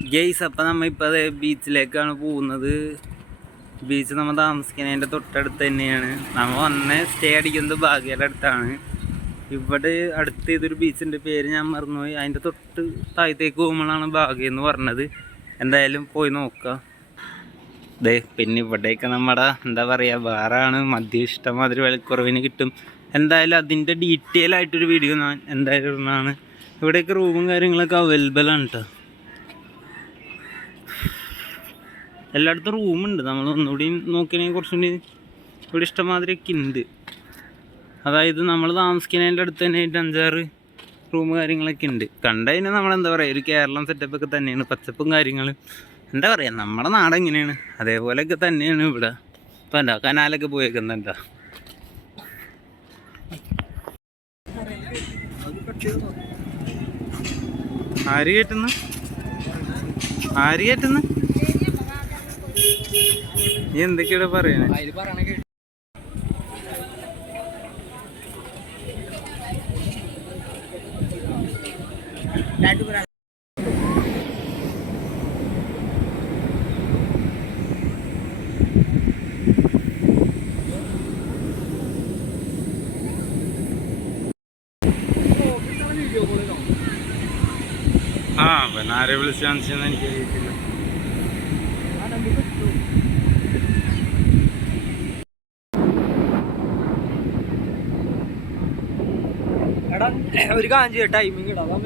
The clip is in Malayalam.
ഗെയ്സ്, അപ്പം നമ്മൾ ഇപ്പോൾ അത് ബീച്ചിലേക്കാണ് പോകുന്നത്. ബീച്ച് നമ്മൾ താമസിക്കുന്നതിൻ്റെ തൊട്ടടുത്ത് തന്നെയാണ്. നമ്മൾ വന്ന് സ്റ്റേ അടിക്കുന്നത് ഭാഗ്യയുടെ അടുത്താണ്. ഇവിടെ അടുത്ത് ഇതൊരു ബീച്ചിൻ്റെ പേര് ഞാൻ മറന്നുപോയി. അതിൻ്റെ തൊട്ട് താഴത്തേക്ക് പോകുമ്പോഴാണ് ഭാഗ്യം എന്ന് പറഞ്ഞത്. എന്തായാലും പോയി നോക്കാം. പിന്നെ ഇവിടേക്ക് നമ്മുടെ എന്താ പറയുക, വേറാണ് മദ്യം ഇഷ്ടമാതിരി വിലക്കുറവിന് കിട്ടും. എന്തായാലും അതിൻ്റെ ഡീറ്റെയിൽ ആയിട്ടൊരു വീഡിയോ ഞാൻ എന്തായാലും ഇടുന്നതാണ്. ഇവിടേക്ക് റൂമും കാര്യങ്ങളൊക്കെ അവൈലബിൾ ആണ് കേട്ടോ. എല്ലായിടത്തും റൂമുണ്ട്. നമ്മൾ ഒന്നുകൂടി നോക്കുകയാണെങ്കിൽ കുറച്ചുകൂടി ഇവിടെ ഇഷ്ടമാതിരിയൊക്കെ ഉണ്ട്. അതായത് നമ്മൾ താമസിക്കുന്നതിൻ്റെ അടുത്ത് തന്നെ 5-6 റൂം കാര്യങ്ങളൊക്കെ ഉണ്ട്. കണ്ടതിന് നമ്മളെന്താ പറയുക, ഒരു കേരളം സെറ്റപ്പൊക്കെ തന്നെയാണ്. പച്ചപ്പും കാര്യങ്ങളും എന്താ പറയുക, നമ്മുടെ നാടെങ്ങനെയാണ് അതേപോലെയൊക്കെ തന്നെയാണ് ഇവിടെ. ഇപ്പം എന്താ കനാലൊക്കെ പോയേക്കുന്നുണ്ടാ. ആര് കയറ്റുന്നു? നീ എന്തൊക്കെയാണ് പറയണേ? പിന്നെ ആരെ വിളിച്ച് കാണിച്ചെന്ന് എനിക്ക് അറിയത്തില്ല. ഒരു കാഞ്ചി ടൈമിങ് ഇടാം.